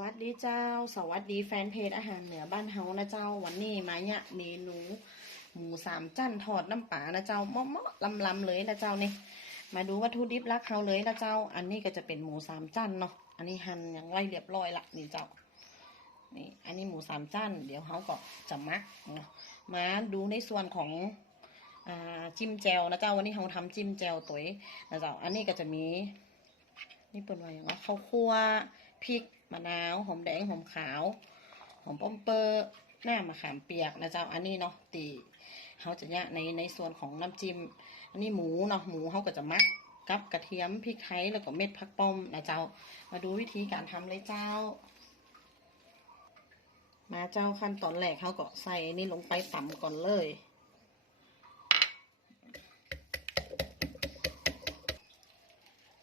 วัสดีเจ้า สวัสดีแฟนเพจอาหารเหนือบ้านเฮานะเจ้า วันนี้มาเนี่ยเมนูหมูสามจั่นทอดน้ำปลานะเจ้าเมาะๆลำๆเลยนะเจ้านี่มาดูวัตถุดิบลักเฮาเลยนะเจ้า อันนี้ก็จะเป็นหมูสามจั่นเนาะอันนี้หั่นอย่างไรเรียบร้อยละนี่เจ้านี่ อันนี้หมูสามจั่นเดี๋ยวเฮาก็จะมักเนาะมาดูในส่วนของอ่าจิ้มแจวนะเจ้าวันนี้เฮาทำจิ้มแจวตัวนะเจ้าอันนี้ก็จะมีนี่เป็นว่าอย่างว่าข้าวคั่วพริก มะนาว หอมแดง หอมขาว หอมป้อมเปอร์หน้ามะขามเปียกนะเจ้า อันนี้เนาะตีเขาจะเนี่ยในในส่วนของน้ำจิ้ม อันนี้หมูเนาะ หมูเขาก็จะมักกับกระเทียมพริกไทยแล้วก็เม็ดผักป้อมนะเจ้า มาดูวิธีการทำเลยเจ้า มาเจ้าขั้นตอนแรกเขาก็ใส่อันนี่ลงไปต่ำก่อนเลย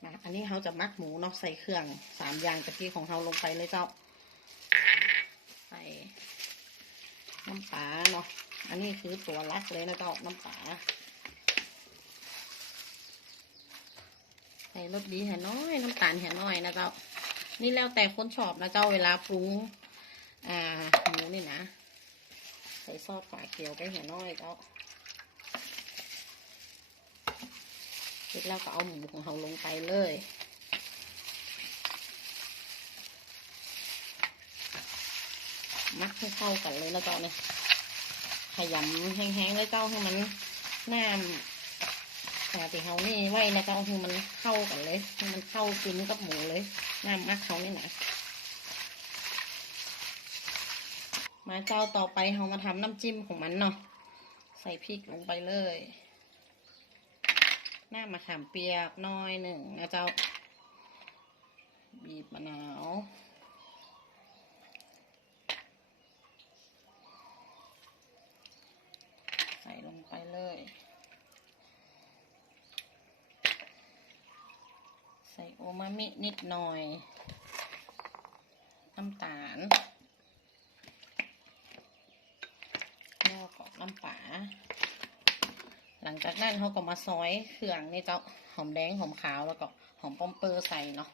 นะ อันนี้เขาจะมักหมูเนาะใส่เครื่องสามอย่างตะกี้ของเขาลงไปเลยเจ้า ใส่น้ำปลาเนาะ อันนี้คือตัวลักเลยนะเจ้าน้ำปลาใส่รสดีแห่น้อย น้ำตาลแห่น้อยนะเจ้า นี่แล้วแต่คนชอบนะเจ้าเวลาปรุงอ่าหมูนี่นะ ใส่ซอสฝาเขียวไปแห่น้อยเจ้า สร็จแล้วก็เอาหมูของเราลงไปเลย มักให้เข้ากันเลยนะเจ้าเนี่ยขยำแห้งๆเลยเจ้าให้มันน้ำแต่ที่เขานี่ไว้นะเจ้าให้มันเข้ากันเลยให้มันเข้ากินกับหมูเลยน้ำมักเขานี่นะมาเจ้าต่อไปเรามาทำน้ำจิ้มของมันเนาะใส่พริกลงไปเลย น้ามะขามเปียกน้อยหนึ่งนะเจ้า บีบมะนาวใส่ลงไปเลย ใส่โอมามินิดหน่อย น้ำตาลแล้วก็น้ำปลา หลังจากนั้นเขาก็มาซอยเครื่องนี่เจ้าหอมแดงหอมขาวแล้วก็หอมป้อมเปอร์ใส่เนาะ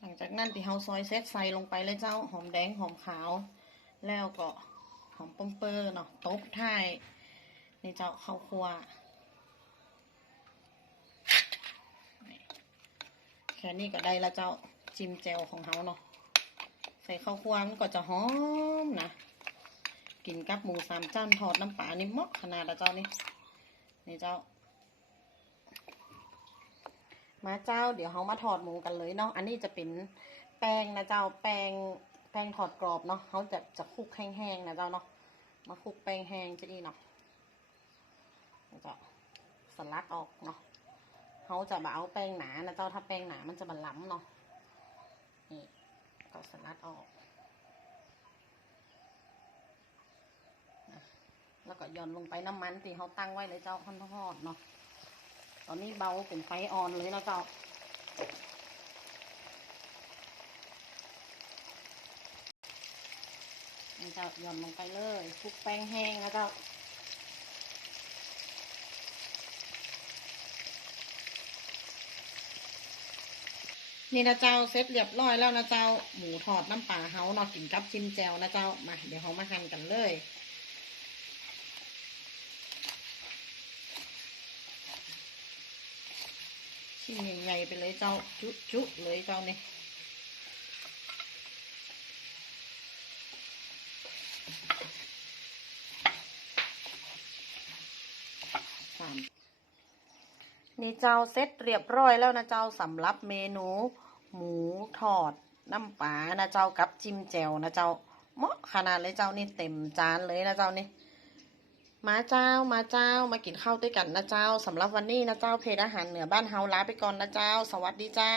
หลังจากนั้นที่เขาซอยเซตใส่ลงไปเลยเจ้าหอมแดงหอมขาว แล้วก็หอมป้อมเปอร์เนาะตบท้ายนี่เจ้าข้าวคั่ว ค่นี้ก็ได้ละเจ้าจิ้มแจวของเขาเนาะใส่ข้าวคั่วมันก็จะหอมนะกินกับหมูสามจ้านทอดน้ำปลานี่มาะขนาดละเจ้านี่นี่เจ้า มาเจ้าเดี๋ยวเขามาทอดหมูกันเลยเนาะอันนี้จะเป็นแป้งนะเจ้าแป้งแป้งทอดกรอบเนาะเขาจะจะคลุกแห้งๆนะเจ้าเนาะมาคลุกแป้งแห้งจะดีเนาะเจ้าสลัดออกเนาะ เขาจะมาเอาแป้งหนานะเจ้าถ้าแป้งหนามันจะบรรล้ำเนาะนี่ก็สลัดออก แล้วก็ย่อนลงไปน้ำมันที่เขาตั้งไว้เลยเจ้าค่อนทอดเนาะตอนนี้เบาเป็นไฟอ่อนเลยนะเจ้านี่เจ้าย่อนลงไปเลยคลุกแป้งแห้งนะเจ้า นี่นะเจ้าเสร็จเรียบร้อยแล้วนะเจ้าหมูทอดน้ำปลาเฮาเนาะกินกับจิ้มแจวนะเจ้ามาเดี๋ยวเขามาหั่นกันเลยชิ้นใหญ่ๆไปเลยเจ้าจุจุเลยเจ้านี่สาม นี่เจ้าเซ็ตเรียบร้อยแล้วนะเจ้าสำหรับเมนู หมูทอดน้ำปลานะเจ้ากับจิ้มแจ่วนะเจ้าเหมาะขนาดเลยเจ้านี่เต็มจานเลยนะเจ้านี่มาเจ้ามาเจ้ามากินข้าวด้วยกันนะเจ้าสำหรับวันนี้นะเจ้าเพจอาหารเหนือบ้านเฮาลาไปก่อนนะเจ้า สวัสดีเจ้า